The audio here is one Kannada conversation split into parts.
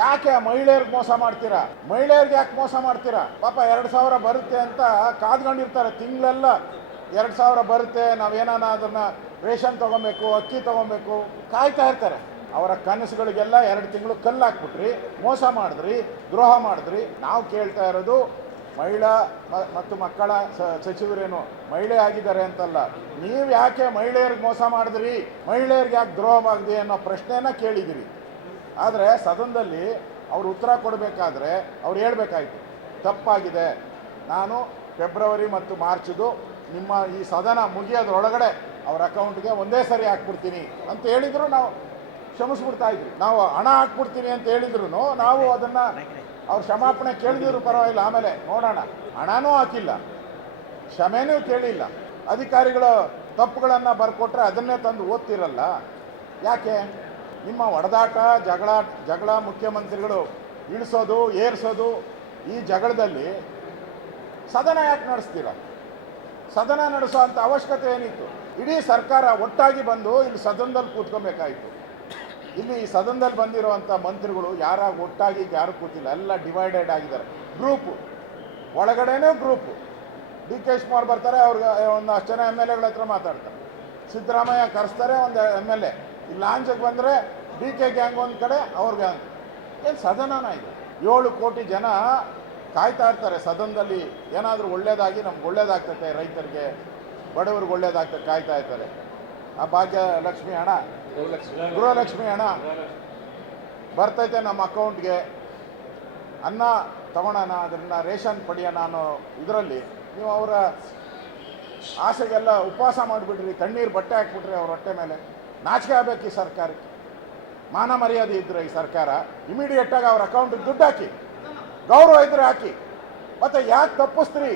ಯಾಕೆ ಮಹಿಳೆಯರಿಗೆ ಮೋಸ ಮಾಡ್ತೀರಾ? ಮಹಿಳೆಯರಿಗೆ ಯಾಕೆ ಮೋಸ ಮಾಡ್ತೀರಾ? ಪಾಪ 2,000 ಬರುತ್ತೆ ಅಂತ ಕಾದ್ಕೊಂಡಿರ್ತಾರೆ ತಿಂಗಳೆಲ್ಲ. 2,000 ಬರುತ್ತೆ, ನಾವೇನಾನ ಅದನ್ನ ರೇಷನ್ ತೊಗೊಬೇಕು, ಅಕ್ಕಿ ತೊಗೊಬೇಕು, ಕಾಯ್ತಾ ಇರ್ತಾರೆ. ಅವರ ಕನಸುಗಳಿಗೆಲ್ಲ 2 ತಿಂಗಳು ಕಲ್ಲು ಹಾಕ್ಬಿಟ್ರಿ, ಮೋಸ ಮಾಡಿದ್ರಿ, ದ್ರೋಹ ಮಾಡಿದ್ರಿ. ನಾವು ಕೇಳ್ತಾ ಇರೋದು ಮಹಿಳಾ ಮತ್ತು ಮಕ್ಕಳ ಸಚಿವರೇನು ಮಹಿಳೆ ಆಗಿದ್ದಾರೆ ಅಂತಲ್ಲ, ನೀವು ಯಾಕೆ ಮಹಿಳೆಯರಿಗೆ ಮೋಸ ಮಾಡಿದ್ರಿ, ಮಹಿಳೆಯರಿಗೆ ಯಾಕೆ ದ್ರೋಹ ಮಾಡಿದ್ರಿ ಅನ್ನೋ ಪ್ರಶ್ನೆನ ಕೇಳಿದಿರಿ. ಆದರೆ ಸದನದಲ್ಲಿ ಅವರು ಉತ್ತರ ಕೊಡಬೇಕಾದ್ರೆ ಅವ್ರು ಹೇಳಬೇಕಾಯ್ತು, ತಪ್ಪಾಗಿದೆ, ನಾನು ಫೆಬ್ರವರಿ ಮತ್ತು ಮಾರ್ಚ್ದು ನಿಮ್ಮ ಈ ಸದನ ಮುಗಿಯೋದ್ರೊಳಗಡೆ ಅವ್ರ ಅಕೌಂಟ್ಗೆ ಒಂದೇ ಸರಿ ಹಾಕ್ಬಿಡ್ತೀನಿ ಅಂತ ಹೇಳಿದ್ರು ನಾವು ಕ್ಷಮಿಸ್ಬಿಡ್ತಾ ಇದ್ವಿ. ನಾವು ಹಣ ಹಾಕ್ಬಿಡ್ತೀನಿ ಅಂತ ಹೇಳಿದ್ರು ನಾವು ಅದನ್ನು ಅವ್ರು ಕ್ಷಮಾಪಣೆ ಕೇಳಿದ್ರು ಪರವಾಗಿಲ್ಲ, ಆಮೇಲೆ ನೋಡೋಣ. ಹಣನೂ ಹಾಕಿಲ್ಲ, ಕ್ಷಮೆನೂ ಕೇಳಿಲ್ಲ. ಅಧಿಕಾರಿಗಳು ತಪ್ಪುಗಳನ್ನು ಬರ್ಕೊಟ್ರೆ ಅದನ್ನೇ ತಂದು ಓದ್ತಿರಲ್ಲ. ಯಾಕೆ ನಿಮ್ಮ ಹೊಡೆದಾಟ, ಜಗಳ ಮುಖ್ಯಮಂತ್ರಿಗಳು ಇಳಿಸೋದು ಏರಿಸೋದು, ಈ ಜಗಳದಲ್ಲಿ ಸದನ ಯಾಕೆ ನಡೆಸ್ತೀರ? ಸದನ ನಡೆಸೋ ಅಂಥ ಅವಶ್ಯಕತೆ ಏನಿತ್ತು? ಇಡೀ ಸರ್ಕಾರ ಒಟ್ಟಾಗಿ ಬಂದು ಇಲ್ಲಿ ಸದನದಲ್ಲಿ ಕೂತ್ಕೊಬೇಕಾಯಿತು. ಇಲ್ಲಿ ಈ ಸದನದಲ್ಲಿ ಬಂದಿರುವಂಥ ಮಂತ್ರಿಗಳು ಯಾರಾಗ ಒಟ್ಟಾಗಿ ಯಾರು ಕೂತಿಲ್ಲ, ಎಲ್ಲ ಡಿವೈಡೆಡ್ ಆಗಿದ್ದಾರೆ. ಗ್ರೂಪು ಒಳಗಡೆನೇ ಗ್ರೂಪು. ಡಿ ಕೆ ಶಿವಕುಮಾರ್ ಬರ್ತಾರೆ, ಅವ್ರಿಗೆ ಒಂದು ಅಷ್ಟು ಜನ ಎಮ್ ಎಲ್ ಎಗಳ ಹತ್ರ ಮಾತಾಡ್ತಾರೆ. ಸಿದ್ದರಾಮಯ್ಯ ಕರೆಸ್ತಾರೆ ಒಂದು ಎಮ್ ಎಲ್ ಎ. ಇಲ್ಲಿ ಲಾಂಚಕ್ಕೆ ಬಂದರೆ ಡಿ ಕೆ ಗ್ಯಾಂಗ್ ಒಂದು ಕಡೆ, ಅವ್ರ ಗ್ಯಾಂಗ್. ಏನು ಸದನನ ಇದು? 7 ಕೋಟಿ ಜನ ಕಾಯ್ತಾ ಇರ್ತಾರೆ ಸದನದಲ್ಲಿ ಏನಾದರೂ ಒಳ್ಳೇದಾಗಿ ನಮ್ಗೆ ಒಳ್ಳೇದಾಗ್ತೈತೆ, ರೈತರಿಗೆ ಬಡವ್ರಿಗೆ ಒಳ್ಳೇದಾಗ್ತದೆ ಕಾಯ್ತಾ ಇರ್ತಾರೆ. ಆ ಭಾಗ್ಯಲಕ್ಷ್ಮಿ ಹಣ, ಗೃಹಲಕ್ಷ್ಮಿ ಹಣ ಬರ್ತೈತೆ ನಮ್ಮ ಅಕೌಂಟ್ಗೆ, ಅನ್ನ ತಗೊಳ್ಳೋಣ, ಅದರಿಂದ ರೇಷನ್ ಪಡೆಯೋಣ ಅನ್ನೋ ಇದರಲ್ಲಿ ನೀವು ಅವರ ಆಸೆಗೆಲ್ಲ ಉಪವಾಸ ಮಾಡಿಬಿಟ್ರಿ, ತಣ್ಣೀರು ಬಟ್ಟೆ ಹಾಕ್ಬಿಟ್ರಿ ಅವ್ರ ಹೊಟ್ಟೆ ಮೇಲೆ. ನಾಚಿಕೆ ಆಗಬೇಕು ಈ ಸರ್ಕಾರಕ್ಕೆ. ಮಾನ ಮರ್ಯಾದೆ ಇದ್ದರೆ ಈ ಸರ್ಕಾರ ಇಮಿಡಿಯೇಟಾಗಿ ಅವ್ರ ಅಕೌಂಟಿಗೆ ದುಡ್ಡು ಹಾಕಿ, ಗೌರವ ಇದ್ರೆ ಹಾಕಿ. ಮತ್ತು ಯಾಕೆ ತಪ್ಪಿಸ್ತ್ರಿ?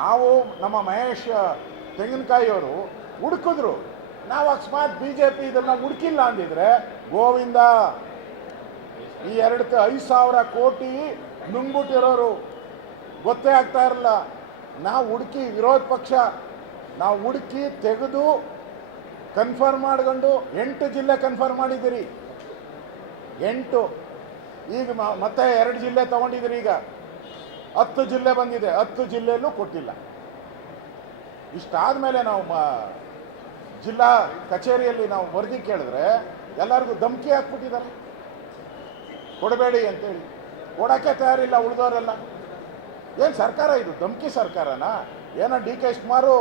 ನಾವು ನಮ್ಮ ಮಹೇಶ್ ತೆಂಗಿನಕಾಯಿಯವರು ಹುಡುಕಿದ್ರು. ನಾವು ಅಕಸ್ಮಾತ್ BJP ಇದನ್ನು ಹುಡುಕಿಲ್ಲ ಅಂದಿದ್ರೆ ಗೋವಿಂದ, ಈ 5,000 ಕೋಟಿ ನುಂಗ್ಬಿಟ್ಟಿರೋರು ಗೊತ್ತೇ ಆಗ್ತಾ ಇರಲ್ಲ. ನಾವು ಹುಡುಕಿ, ವಿರೋಧ ಪಕ್ಷ ನಾವು ಹುಡುಕಿ ತೆಗೆದು ಕನ್ಫರ್ಮ್ ಮಾಡ್ಕೊಂಡು 8 ಜಿಲ್ಲೆ ಕನ್ಫರ್ಮ್ ಮಾಡಿದ್ದೀರಿ. 8. ಈಗ ಮತ್ತೆ 2 ಜಿಲ್ಲೆ ತೊಗೊಂಡಿದ್ದೀರಿ. ಈಗ 10 ಜಿಲ್ಲೆ ಬಂದಿದೆ, 10 ಜಿಲ್ಲೆಯಲ್ಲೂ ಕೊಟ್ಟಿಲ್ಲ. ಇಷ್ಟಾದ ಮೇಲೆ ನಾವು ಜಿಲ್ಲಾ ಕಚೇರಿಯಲ್ಲಿ ನಾವು ವರದಿ ಕೇಳಿದ್ರೆ ಎಲ್ಲರಿಗೂ ಧಮಕಿ ಹಾಕ್ಬಿಟ್ಟಿದ್ದಾರೆ, ಕೊಡಬೇಡಿ ಅಂತೇಳಿ. ಕೊಡೋಕ್ಕೆ ತಯಾರಿಲ್ಲ ಉಳಿದವರೆಲ್ಲ. ಏನು ಸರ್ಕಾರ ಇದು? ಧಮಕಿ ಸರ್ಕಾರನಾ? ಏನೋ ಡಿ ಕೆ ಶಿವಕುಮಾರು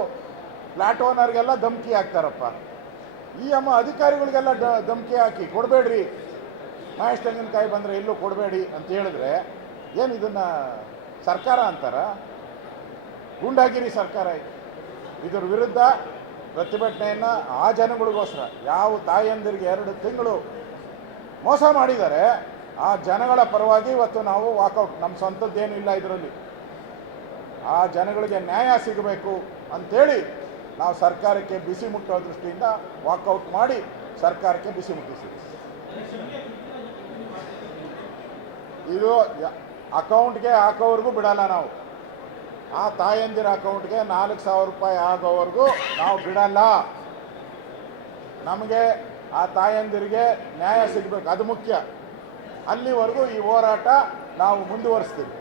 ಫ್ಲಾಟ್ ಓನರ್ಗೆಲ್ಲ ಧಮಕಿ ಹಾಕ್ತಾರಪ್ಪ, ಈ ಅಧಿಕಾರಿಗಳಿಗೆಲ್ಲ ಧಮಕಿ ಹಾಕಿ ಕೊಡಬೇಡ್ರಿ, ಮಹೇಶ್ ತೆಂಗಿನಕಾಯಿ ಬಂದರೆ ಎಲ್ಲೂ ಕೊಡಬೇಡಿ ಅಂತ ಹೇಳಿದ್ರೆ ಏನು ಇದನ್ನು ಸರ್ಕಾರ ಅಂತಾರ? ಗೂಂಡಾಗಿರಿ ಸರ್ಕಾರ ಇದು. ಇದರ ವಿರುದ್ಧ ಪ್ರತಿಭಟನೆಯನ್ನು ಆ ಜನಗಳಿಗೋಸ್ಕರ, ಯಾವ ತಾಯಂದಿರಿಗೆ 2 ತಿಂಗಳು ಮೋಸ ಮಾಡಿದ್ದಾರೆ ಆ ಜನಗಳ ಪರವಾಗಿ ಇವತ್ತು ನಾವು ವಾಕೌಟ್. ನಮ್ಮ ಸ್ವಂತದ್ದೇನಿಲ್ಲ ಇದರಲ್ಲಿ. ಆ ಜನಗಳಿಗೆ ನ್ಯಾಯ ಸಿಗಬೇಕು ಅಂಥೇಳಿ ನಾವು ಸರ್ಕಾರಕ್ಕೆ ಬಿಸಿ ಮುಟ್ಟೋ ದೃಷ್ಟಿಯಿಂದ ವಾಕೌಟ್ ಮಾಡಿ ಸರ್ಕಾರಕ್ಕೆ ಬಿಸಿ ಮುಟ್ಟಿಸಿದ್ದೀವಿ. ಇದು ಅಕೌಂಟ್ಗೆ ಹಾಕೋವರೆಗೂ ಬಿಡಲ್ಲ ನಾವು. ಆ ತಾಯಂದಿರ ಅಕೌಂಟ್ಗೆ 4,000 ರೂಪಾಯಿ ಆಗೋವರೆಗೂ ನಾವು ಬಿಡಲ್ಲ. ನಮಗೆ ಆ ತಾಯಂದಿರಿಗೆ ನ್ಯಾಯ ಸಿಗಬೇಕು, ಅದು ಮುಖ್ಯ. ಅಲ್ಲಿವರೆಗೂ ಈ ಹೋರಾಟ ನಾವು ಮುಂದುವರಿಸ್ತೀವಿ.